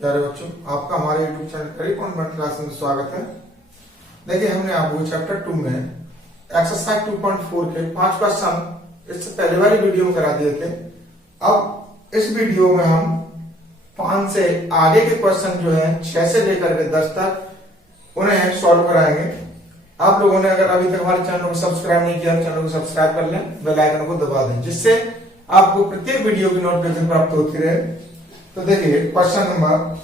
प्यारे बच्चों, आपका हमारे YouTube चैनल करीब क्लास में स्वागत है। देखिए, हमने आपको चैप्टर 2 में एक्सरसाइज 2.4 के 5 क्वेश्चन इससे पहले वाली वीडियो में करा दिए थे। अब इस वीडियो में हम 5 से आगे के क्वेश्चन जो है 6 से लेकर के 10 तक उन्हें सॉल्व कराएंगे। आप लोगों ने अगर अभी तक हमारे चैनल को सब्सक्राइब नहीं किया तो चैनल को सब्सक्राइब कर लें, बेल आइकन को दबा दें, जिससे आपको प्रत्येक वीडियो की नोटिफिकेशन प्राप्त होती रहे। तो देखिए, क्वेश्चन नंबर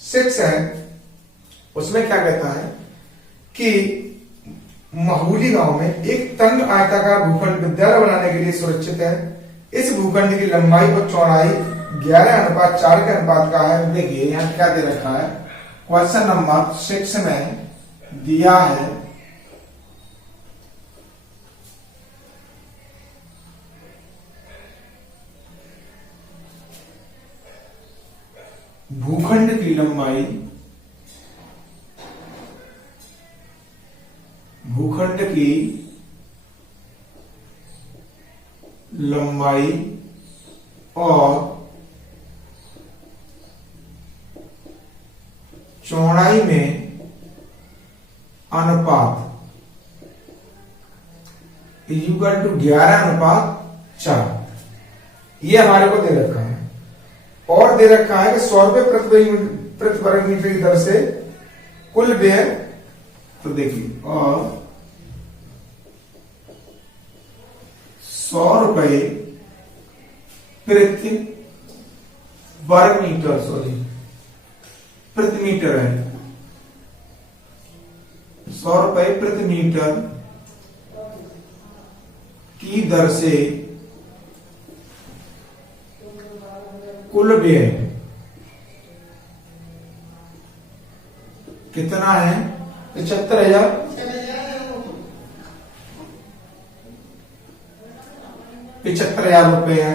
6 है। उसमें क्या कहता है कि महूली गांव में एक तंग आयताकार भूखंड विद्यालय बनाने के लिए सुरक्षित है। इस भूखंड की लंबाई और चौड़ाई 11:4 के अनुपात का है। देखिए, यहाँ क्या दे रखा है, क्वेश्चन नंबर 6 में दिया है भूखंड की लंबाई और चौड़ाई में अनुपात इक्वल टू 11:4। ये हमारे को दे रखा है और दे रखा है कि 100 रुपए प्रति वर्ग मीटर की दर से कुल व्यय। तो देखिए, और 100 रुपए प्रति वर्ग मीटर, प्रति मीटर है, 100 रुपए प्रति मीटर की दर से कुल व्यय कितना है? 75,000। रुपए है।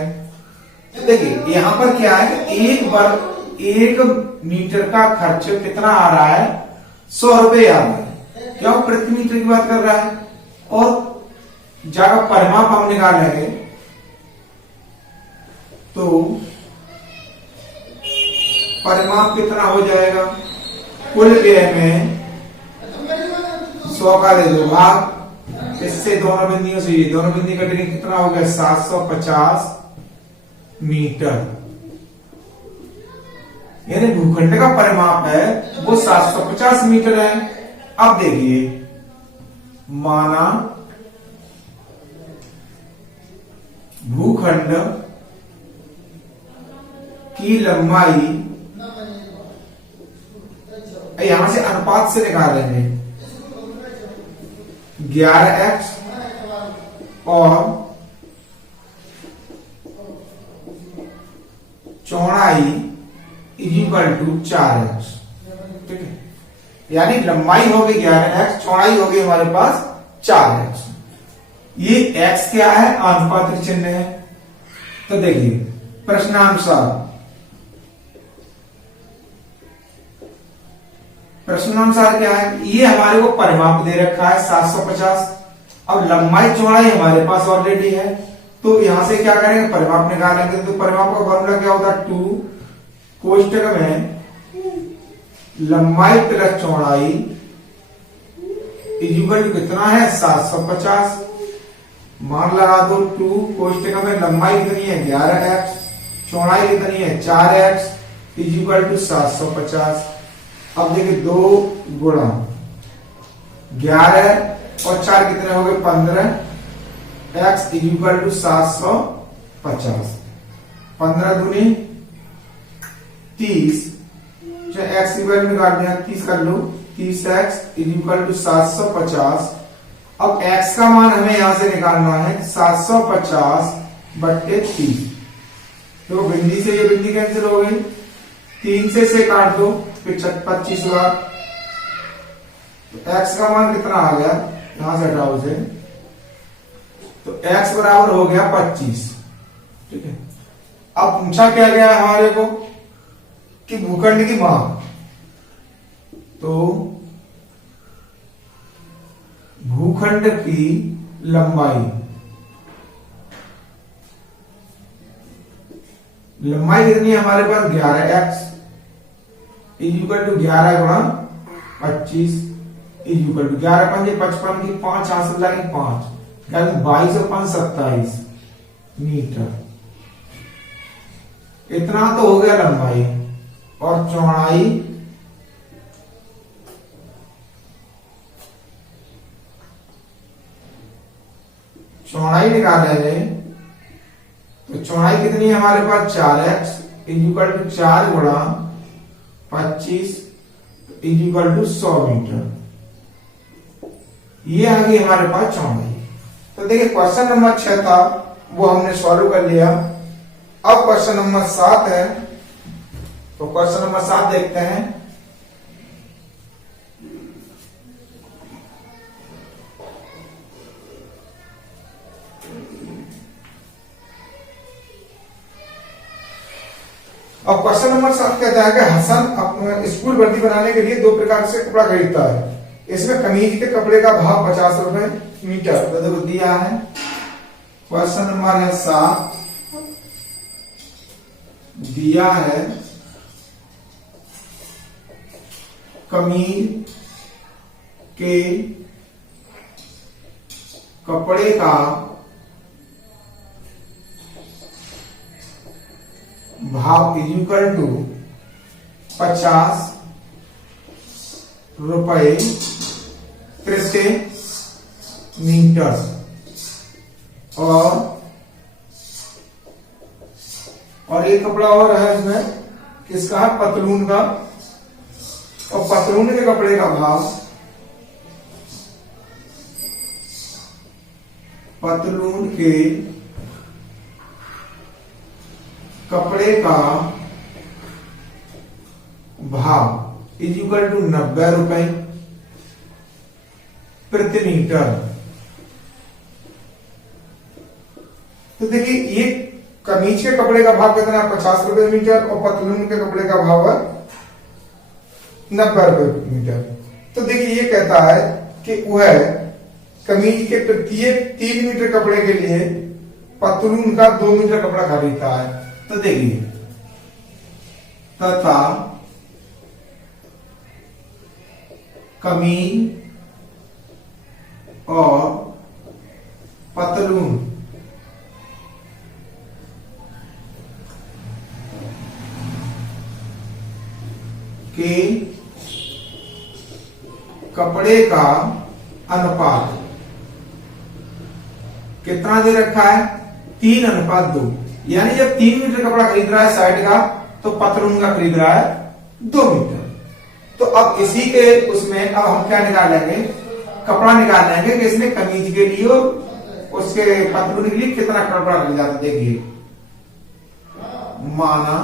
तो देखिए, यहां पर क्या है कि एक मीटर का खर्च कितना आ रहा है? 100 रुपए आ रहा है। क्यों? प्रति मीटर की बात कर रहा है। और जगह परिमाप हम निकालेंगे तो परिमाप कितना हो जाएगा? कुल व्यय में 100 का दे दो भाग, इससे दोनों बिंदियों से ये दोनों बिंदी कटेंगे, कितना हो गया? 750 मीटर। यानी भूखंड का परिमाप है वो 750 मीटर है। अब देखिए, माना भूखंड की लंबाई, यहां से अनुपात से निकालेंगे, 11x और चौड़ाई इक्वल टू 4x। ठीक है, यानी लंबाई होगी 11x, चौड़ाई होगी हमारे पास 4x। ये x क्या है? अनुपातिक चिन्ह है। तो देखिए, प्रश्नानुसार क्या है? ये हमारे को परिमाप दे रखा है 750। अब लंबाई चौड़ाई हमारे पास ऑलरेडी है, तो यहां से क्या करेंगे? परिमाप निकालेंगे। तो परिमाप का फॉर्मूला क्या होता है? 2 कोष्टक में लंबाई प्लस चौड़ाई इक्वल टू कितना है? 750। मान लगा दो, 2 कोष्टक में लंबाई कितनी है? 11x, चौड़ाई कितनी है? 4x equal to 750। अब देखिए, 2 गुणा 11 और 4 कितने हो गए? 15। x equal to 750। 15 दूनी 30। x की वैल्यू निकाल दिया, 30 कर लो, 30x इक्वल टू 750। अब x का मान हमें यहां से निकालना है 750/30। तो बिंदी से ये बिंदी कैंसिल हो गई, 3 से काट दो, फिर 25 हुआ। तो x का मान कितना आ गया? यहां से हटाओ उसे, तो x बराबर हो गया 25। ठीक है, अब पूछा क्या गया है हमारे को कि भूखंड की माप। तो भूखंड की लंबाई लंबाई कितनी है हमारे पास 11x इज इक्वल टू 11 गुणा 25 इज इक्वल टू 11 पंजे 55 की 5 हासिल लाएंगे 5 22 और 5 27 मीटर। इतना तो हो गया लंबाई और चौड़ाई निकालेंगे तो चौड़ाई कितनी है हमारे पास 4x इज इक्वल टू 4 गुणा 25 इज इक्वल टू 100 मीटर। ये आ गई हमारे पास चौड़ाई। तो देखिए क्वेश्चन नंबर 6 था वो हमने सॉल्व कर लिया। अब क्वेश्चन नंबर 7 है, तो क्वेश्चन नंबर 7 देखते हैं। अब क्वेश्चन नंबर 7 कहता है कि हसन अपने स्कूल वर्दी बनाने के लिए 2 प्रकार से कपड़ा खरीदता है। इसमें कमीज के कपड़े का भाव 50 रुपए मीटर तो देखो दिया है। क्वेश्चन नंबर है 7 दिया है कमीज के कपड़े का भाव इज इक्वल टू 50 रुपए प्रति मीटर और एक कपड़ा और है इसमें किसका है पतलून का। और पतलून के कपड़े का भाव पतलून के कपड़े का भाव इज इक्वल टू 90 रुपए प्रति मीटर। तो देखिए ये कमीज के कपड़े का भाव कितना है 50 रुपए मीटर और पतलून के कपड़े का भाव है 90 रुपए मीटर। तो देखिए ये कहता है कि वह कमीज के प्रत्येक 3 मीटर कपड़े के लिए पतलून का 2 मीटर कपड़ा खरीदता है। तो देखिए तथा कमीज और पतलून के कपड़े का अनुपात कितना दे रखा है 3:2। यानी जब 3 मीटर कपड़ा खरीद रहा है साइड का तो पतलून का खरीद रहा है 2 मीटर। तो अब इसी के उसमें अब हम क्या निकालेंगे कपड़ा निकालेंगे कि इसने कमीज के लिए और उसके पतलून के लिए कितना कपड़ा खरीदा था। देखिए माना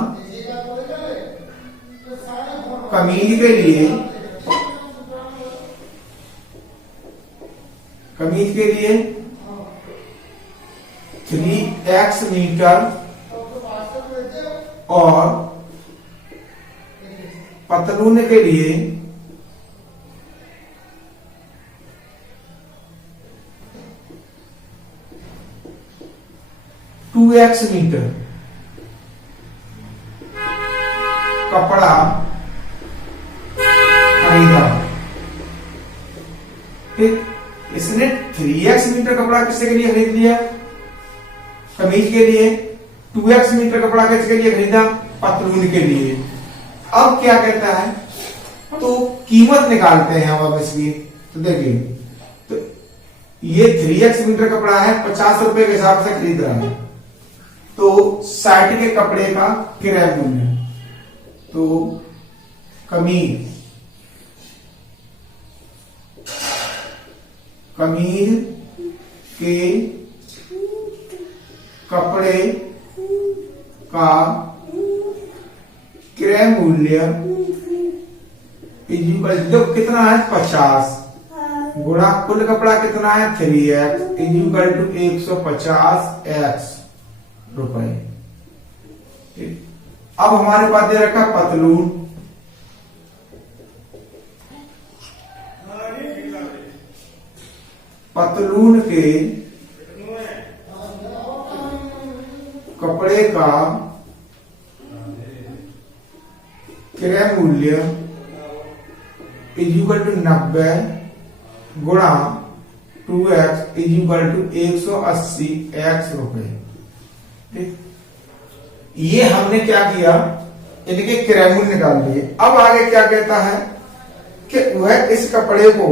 कमीज के लिए 3x मीटर और पतलून के लिए 2x मीटर कपड़ा खरीदा। ठीक, इसने 3x मीटर कपड़ा किसके लिए खरीद लिया कमीज के लिए, 2x मीटर कपड़ा किसके लिए खरीदा पतलून के लिए। अब क्या कहता है तो कीमत निकालते हैं हम अब इसकी। तो देखिए तो ये 3x मीटर कपड़ा है 50 रुपए के हिसाब से खरीद रहा है। तो साइड के कपड़े का किराया मूल्य तो कमीज के कपड़े का क्रय मूल्य जो कितना है 50 गुणा कुल कपड़ा कितना है 3x इक्वल टू 150x रुपए। ठीक, अब हमारे पास दे रखा पतलून के कपड़े का क्रय मूल्य इज इक्वल टू 90 गुणा 2x is equal to 180 x रुपए। ठीक, ये हमने क्या किया, इनके क्रय मूल्य निकाल लिए। अब आगे क्या कहता है कि वह इस कपड़े को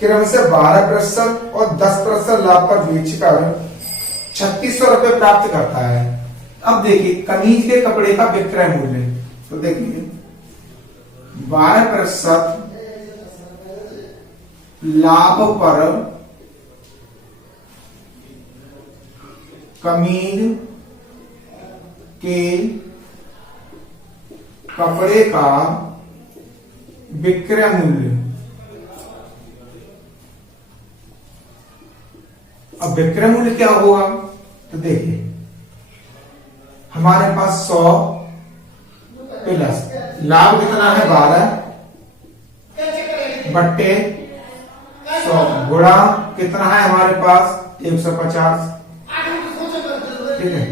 क्रम से 12% और 10% लाभ पर बेचकर 3600 रुपए प्राप्त करता है। अब देखिए कमीज के कपड़े का विक्रय मूल्य, तो देखिए 12% लाभ पर कमीज के कपड़े का विक्रय मूल्य। अब विक्रय मूल्य क्या होगा, तो देखिए हमारे पास 100 प्लस लाभ कितना है 12 बट्टे 100 गुणा कितना है हमारे पास 150। ठीक है,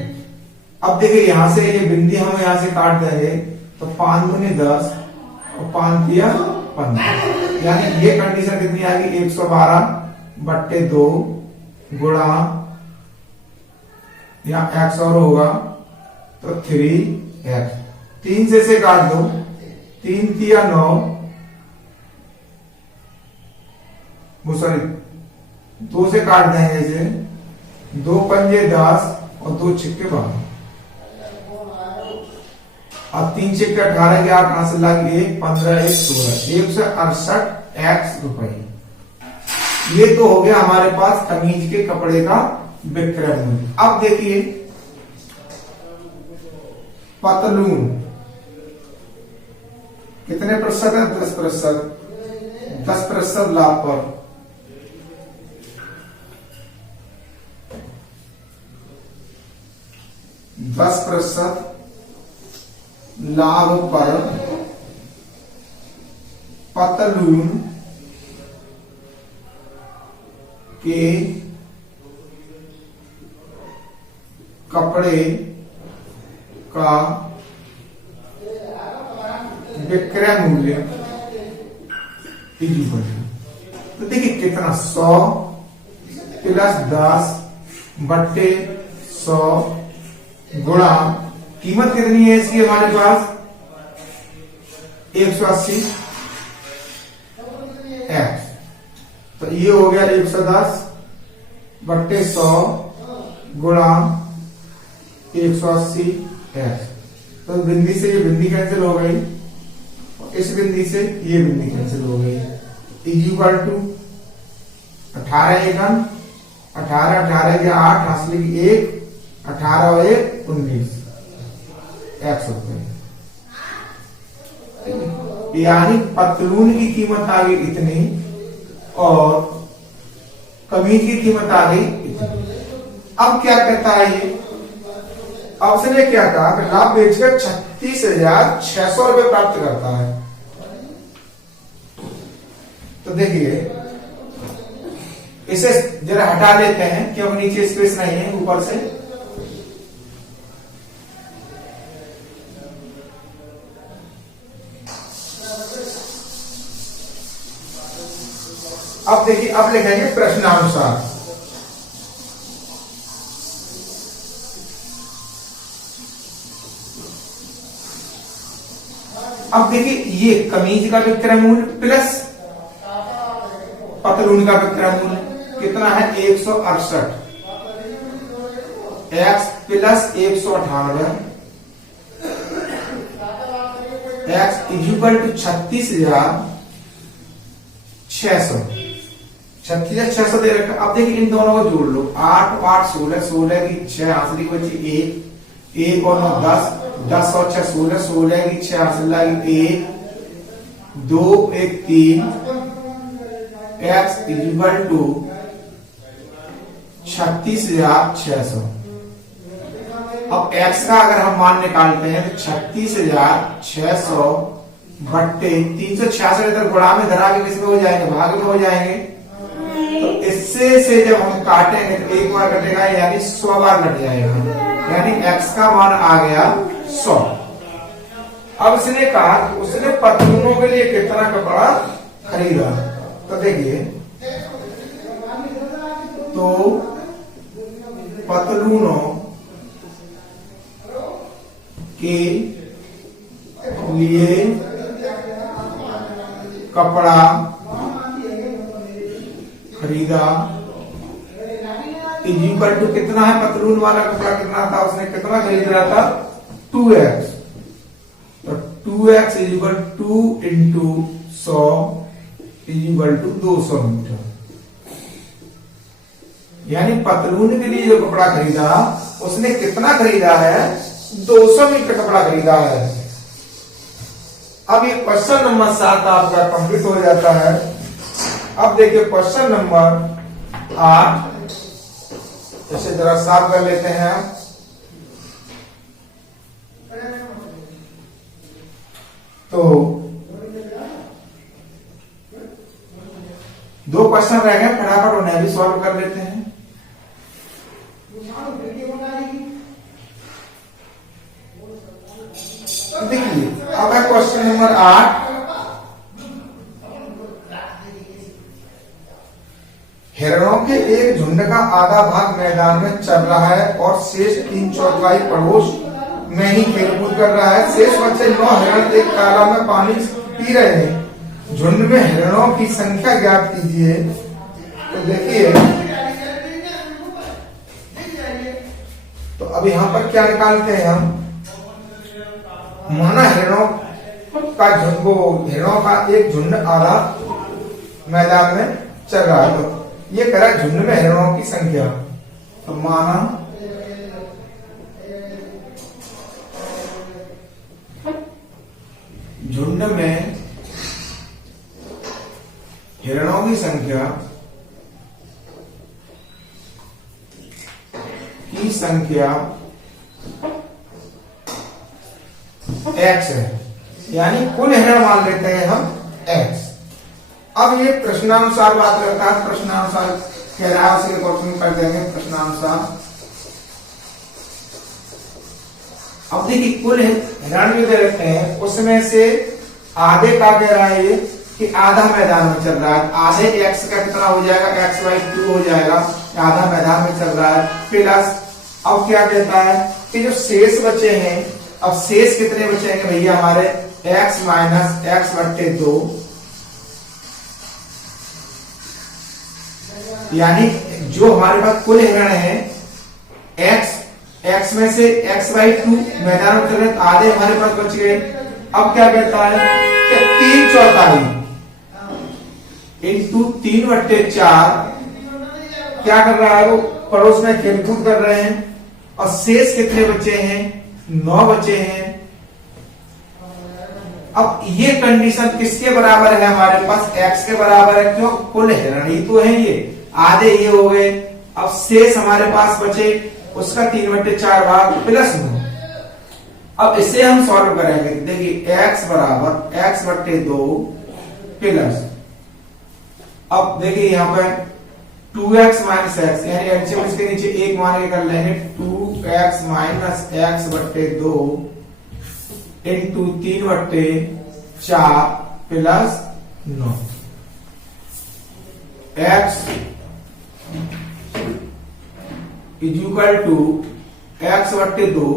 अब देखिए यहां से ये बिंदी हम यहां से काट देंगे तो 5 दूनी 10 और 5 दिया 15, यानी ये कंडीशन कितनी आएगी 112 बट्टे 2 गुणा यहाँ x और होगा तो 3x, 3 से काट दो, 3 दिया 9, वो सॉरी 2 से काट देंगे इसे, 2 पंजे 10 और 2 छिक्के 12, अब 3 छिक्के 18 के 8 हासिल लग 1 15 1 16 168 x रुपए। ये तो हो गया हमारे पास कमीज के कपड़े का विक्रय मूल्य। अब देखिए पतलून कितने प्रतिशत है 10%, 10% लाभ पर 10% लाभ पर पतलून के कपड़े का विक्रय मूल्य इक्वल, तो देखिए कितना 100 प्लस 10 बट्टे 100 गुणा कीमत कितनी है इसकी हमारे पास 180 x, तो ये हो गया 110 बट्टे 100 गुणा 180 x, तो बिंदी से ये बिंदी कैंसिल हो गई, इस बिंदी से ये बिंदी कैंसिल हो गई, इक्वल टू 18 एकम 18 18 के 8 हासिल की 1 18 और 1 19 x रुपए। यानी पतलून की कीमत आ गई इतनी और कमीज की कीमत आ गई इतनी। अब क्या कहता है ये ऑप्शन ने क्या कहा कि लाभ बेचकर 36,600 रुपए प्राप्त करता है। तो देखिए इसे जरा हटा लेते हैं क्योंकि नीचे स्पेस नहीं है, ऊपर से अब देखिए अब लिखेंगे प्रश्नानुसार। अब देखिए ये कमीज का विक्रय मूल्य प्लस पतलून का विक्रय मूल्य कितना है 168 x plus 198 x equal to 36,600 दे रखा। अब देखिए इन दोनों को जोड़ लो 8 8 16 16 की 6 हासिल की बची 1 1 और 9 10 10 और 6 16 16 की 6 हासिल लगी 1 2 1 3 x इक्वल टू 36,600। अब x का अगर हम मान निकालते हैं तो 36,600 बट्टे 366 इधर गुणा में धरा के किसमें हो जाएंगे भाग में हो जाएंगे, तो इससे से जब हम काटेंगे तो एक बार कटेगा यानी 100 बार कट जाएगा, यानी x का मान आ गया 100। अब उसने कहा कि उसने पतलूनों के लिए कितना कपड़ा खरीदा। तो देखिए, तो पतलूनों के लिए कपड़ा खरीदा इज इक्वल टू कितना है, पतलून वाला कपड़ा कितना था, उसने कितना खरीद रहा था 2x। तो 2x is equal 2 into 100 is equal to 200 meter. यानी पतलून के लिए जो कपड़ा खरीदा उसने कितना खरीदा है, 200 मीटर कपड़ा खरीदा है। अब ये क्वेश्चन नंबर 7 आपका कंप्लीट हो जाता है। अब देखिए क्वेश्चन नंबर 8, इसे जरा साफ कर लेते हैं। तो 2 क्वेश्चन रह गए, फटाफट उन्हें भी सॉल्व कर लेते हैं। देखिए अब है क्वेश्चन नंबर 8। हिरणों के एक झुंड का आधा भाग मैदान में चल रहा है और शेष 3/4 पड़ोस में ही खेलकूद कर रहा है। शेष बचे 9 हिरण एक तालाब में पानी पी रहे हैं। झुंड में हिरणों की संख्या ज्ञात कीजिए। तो देखिए, तो अब यहाँ पर क्या निकालते हैं हम, माना हिरणों का हिरणों का एक झुंड आधा मैदान में चल रहा है। तो ये करा झुंड में हिरणों की संख्या। तो माना झुंड में हिरणों की संख्या x है, यानी कुल हिरण मान लेते हैं हम x। अब ये प्रश्नानुसार बात करता है, प्रश्नानुसार कह रहा है, उसी क्वेश्चन कर देंगे प्रश्नानुसार। अब देखिए कुल हिरण जो दे रखते हैं उसमें से आधे का कह रहा है ये कि आधा मैदान में चल रहा है। आधे x का कितना हो जाएगा, x/2 हो जाएगा, आधा मैदान में चल रहा है। प्लस अब क्या कहता है कि जो शेष बचे हैं, अब शेष कितने बचेंगे भैया हमारे, x माइनस x/2, यानी जो हमारे पास कुल हिरण है x में से x/2 मैदान में चल रहे, आधे हमारे पास बच गए। अब क्या कहता है कि 3/4 इंटू 3/4 क्या कर रहा है, वो पड़ोस में खेलकूद कर रहे हैं। और शेष कितने बचे हैं, 9 बचे हैं। अब ये कंडीशन किसके बराबर है, हमारे पास x के बराबर है, क्यों, कुल हिरण ही तो है, ये आधे ये हो गए। अब शेष हमारे पास बचे उसका 3/4 भाग प्लस 9। अब इसे हम सॉल्व करेंगे। देखिए x बराबर x/2 प्लस, अब देखिए यहाँ पर 2x माइनस x, यानी एलसीएम इसके नीचे एक मान के कर लेंगे, 2x minus x/2 into 3/4 plus 9। x is equal to x/2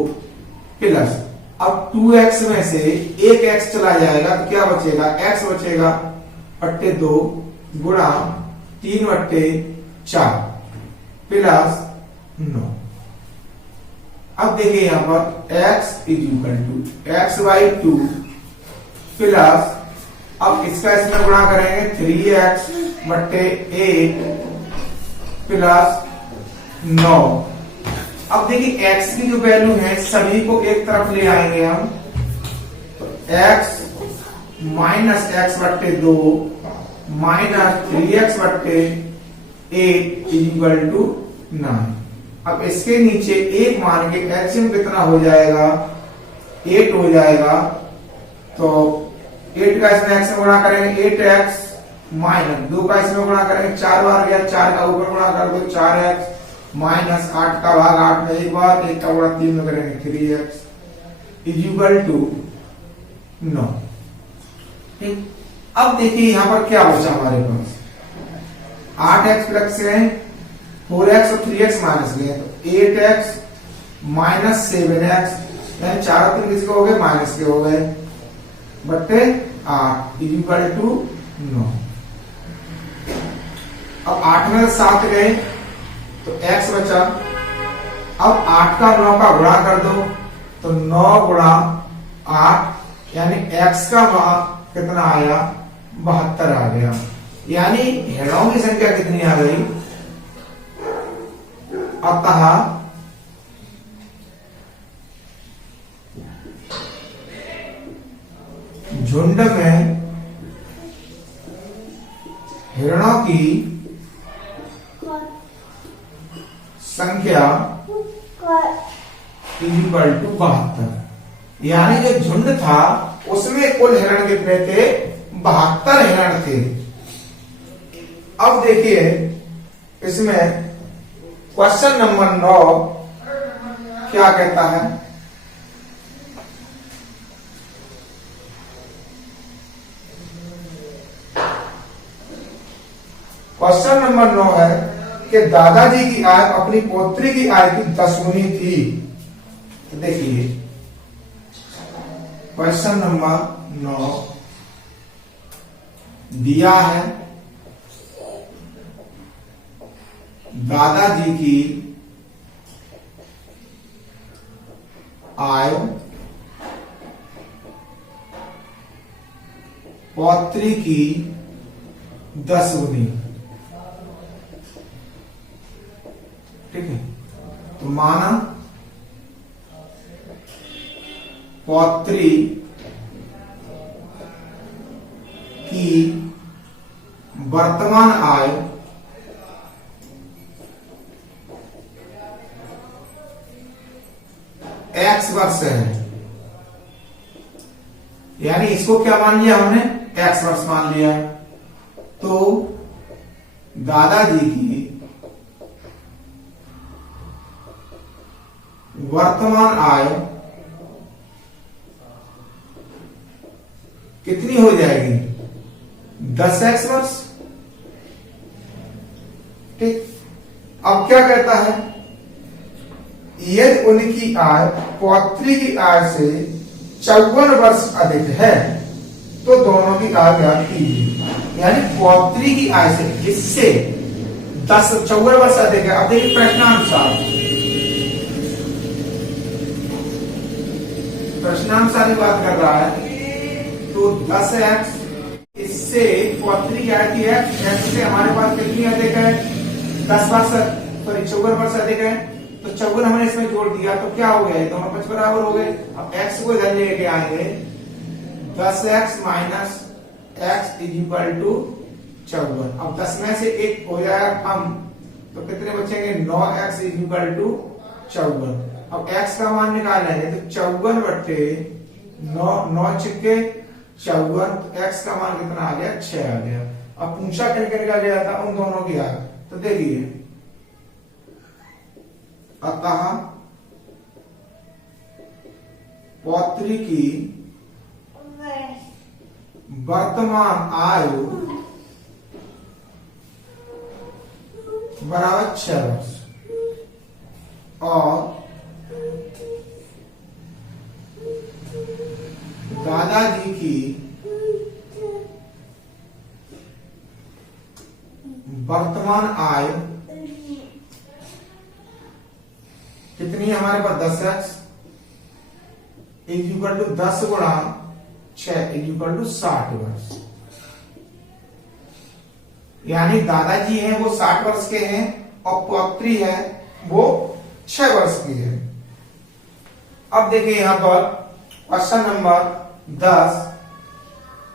plus, अब 2x में से एक x चला जाएगा तो क्या बचेगा, x बचेगा /2 गुणा 3/4 प्लस 9। अब देखिए यहां पर x is equal to x/2 plus, अब इसका इसमें गुणा करेंगे 3x/8 प्लस 9। अब देखिए x की जो वैल्यू है सभी को एक तरफ ले आएंगे हम, तो x minus x/2 minus 3x/8 equal to 9। अब इसके नीचे एक मान के एलसीएम कितना हो जाएगा, 8 हो जाएगा। तो 8 का इसमें x में गुणा करेंगे 8x माइनस 2 का इसमें गुणा करेंगे 4 बार गया, 4 का ऊपर गुणा कर दो 4x माइनस 8 का भाग 8 में एक बार, 1 का गुणा 3 में करेंगे 3x इज इक्वल टू 9। ठीक, अब देखिए यहां पर क्या बचा हमारे पास, 8x प्लस गए, 4x और 3x माइनस गए, तो 8x माइनस 7x, यानी चारों तीन किसके हो गए, माइनस के हो गए, बट्टे 8 इक्वल टू 9। अब 8 में 7 गए तो x बचा। अब 8 का 9 का गुणा कर दो, तो 9 गुणा 8, यानी x का मान कितना आया, 72 आ गया। यानी हेड़ों की संख्या कितनी आ गई, अतः झुंड में हिरणों की संख्या इक्वल टू 72। यानी जो झुंड था उसमें कुल हिरण कितने थे, 72 हिरण थे। अब देखिए इसमें क्वेश्चन नंबर 9 क्या कहता है, क्वेश्चन नंबर 9 है कि दादाजी की आय अपनी पोत्री की आय की 10 गुनी थी। तो देखिए क्वेश्चन नंबर 9 दिया है, दादाजी की आय पौत्री की 10 गुनी। ठीक है, तो माना पौत्री की वर्तमान आय x वर्ष है, यानी इसको क्या मान लिया हमने, x वर्ष मान लिया। तो दादाजी की वर्तमान आय कितनी हो जाएगी, 10x वर्ष। ठीक, अब क्या कहता है, यदि उनकी आय पौत्री की आय से 54 वर्ष अधिक है तो दोनों की आय ज्ञात कीजिए। यानी पौत्री की आय से इससे 54 वर्ष अधिक है। अब देखिए प्रश्नानुसार ही बात कर रहा है, तो 10x इससे पौत्री की आय की x से हमारे पास कितनी अधिक है, 10 वर्ष, सॉरी 54 वर्ष अधिक है। तो 54 हमने इसमें जोड़ दिया तो क्या हो गया, दोनों पक्ष बराबर हो गए। अब x को इधर लेके आएंगे, 10x minus x equal to 54। अब 10 में से 1 हो जाएगा कम, तो कितने बचेंगे, 9x इक्वल टू 54। अब x का मान निकालेंगे तो 54 बट्टे 9 छिक्के 54, तो x का मान कितना आ गया, 6 आ गया। अब पूछा किनके का गया था, उन दोनों की आय। तो देखिए अतः पौत्री की वर्तमान आयु बराबर 6 वर्ष और दादाजी की वर्तमान आय कितनी है हमारे पास, 10x इक्वल टू 10 गुणा 6 इक्वल टू 60 वर्ष। यानी दादाजी हैं वो 60 वर्ष के हैं और पौत्री है वो 6 वर्ष की है। अब देखिए यहां पर क्वेश्चन नंबर 10,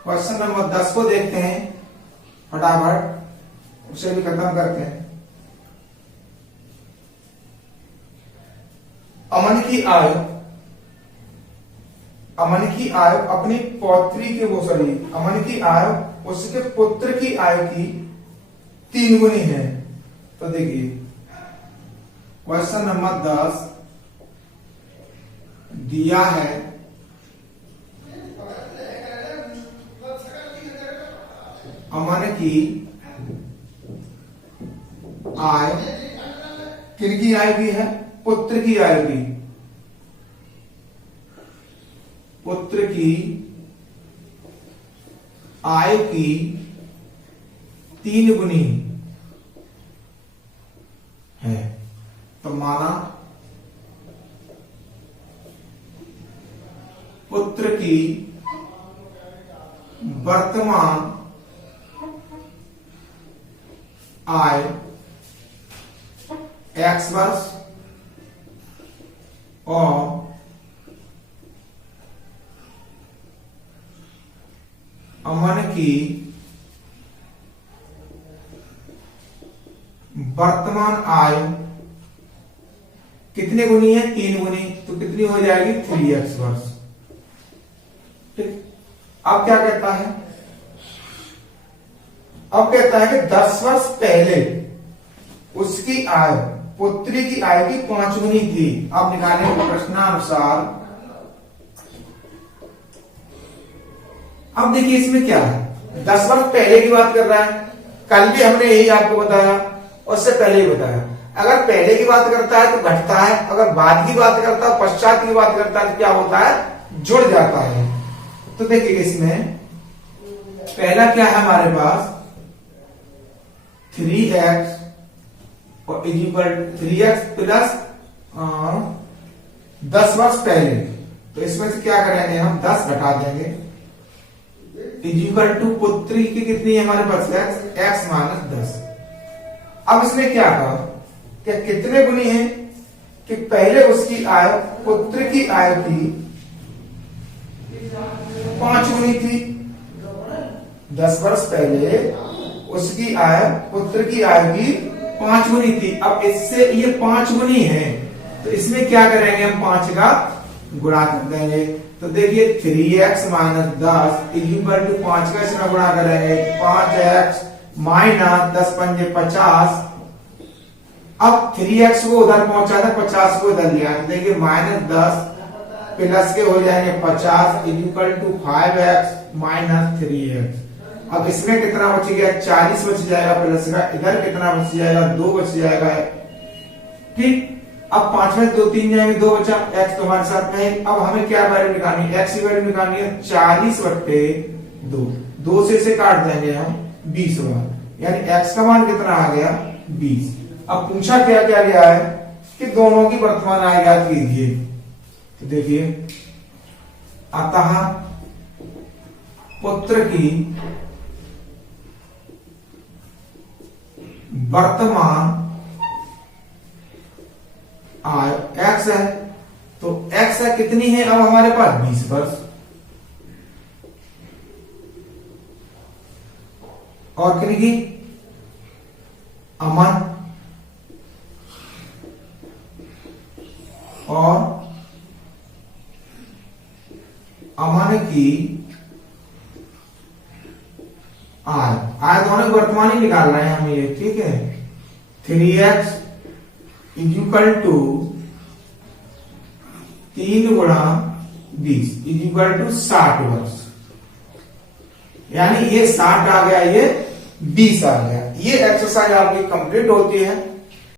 क्वेश्चन नंबर 10 को देखते हैं फटाफट, उसे भी खत्म करते हैं। अमन की आय अपनी पौत्री के अमन की आय उसके पुत्र की आय की 3 गुनी है। तो देखिए क्वेश्चन नंबर 10 दिया है अमन की आय, किनकी आय की है? पुत्र की आय की। पुत्र की आय की 3 गुनी है। तो माना पुत्र की वर्तमान आय x वर्ष और अमन की वर्तमान आय कितने गुनी है? 3 गुनी। तो कितनी हो जाएगी? 3x वर्ष। ठीक। अब क्या कहता है? अब कहता है कि 10 वर्ष पहले उसकी आय, पुत्री की आय की 5 गुनी थी। अब निकालेंगे प्रश्नानुसार। अब देखिए इसमें क्या है, 10 वर्ष पहले की बात कर रहा है। कल भी हमने यही आपको बताया, उससे पहले ही बताया। अगर पहले की बात करता है तो घटता है, अगर बाद की बात करता है, पश्चात की बात करता है तो क्या होता है? जुड़ जाता है। तो देखिए इसमें पहला क्या है हमारे पास? 3x और इक्वल 3x प्लस 10 वर्ष पहले। तो इसमें से क्या करेंगे हम? 10 घटा देंगे। इक्वल टू पुत्री की कितनी है हमारे पास? x minus 10। अब इसमें क्या कहा कि कितने गुनी है? कि पहले उसकी आय, पुत्र की आय की 5 गुनी थी। 10 वर्ष पहले उसकी आय, पुत्र की आय की 5 गुनी थी। अब इससे ये 5 गुनी है, तो इसमें क्या करेंगे हम? 5 का गुणा कर देंगे। तो देखिए 3x माइनस 10 इक्वल टू 5 का इसमें गुणा करेंगे 5x माइनस 10 पंजे 50। अब 3x को उधर पहुंचा था, 50 को इधर लिया। तो देखिए माइनस 10 प्लस के हो जाएंगे 50 equal to 5x minus 3x। अब इसमें कितना बच गया? 40 बच जाएगा प्लस का। इधर कितना बच जाएगा? 2 बच जाएगा। ठीक। अब 5 में 2 3 जाएंगे, 2 बचा। x तो हमारे साथ में है। अब हमें क्या वैल्यू निकालनी है? x की वैल्यू निकालनी है 40/2। 2 से इसे काट देंगे हम 20 बार, यानी x का मान कितना आ गया? 20। अब पूछा क्या क्या गया है कि दोनों की वर्तमान आय ज्ञात कीजिए। तो देखिए अतः पुत्र की वर्तमान आय x है। तो x है कितनी है अब हमारे पास? 20 वर्ष। और कितनी? अमन और अमन की आय दोनों वर्तमान ही निकाल रहे हैं हम ये। ठीक है। 3x इक्वल टू 3 गुणा 20 इक्वल टू 60 वर्ष। यानी ये 60 आ गया, ये 20 आ गया। ये एक्सरसाइज आपकी कंप्लीट होती है।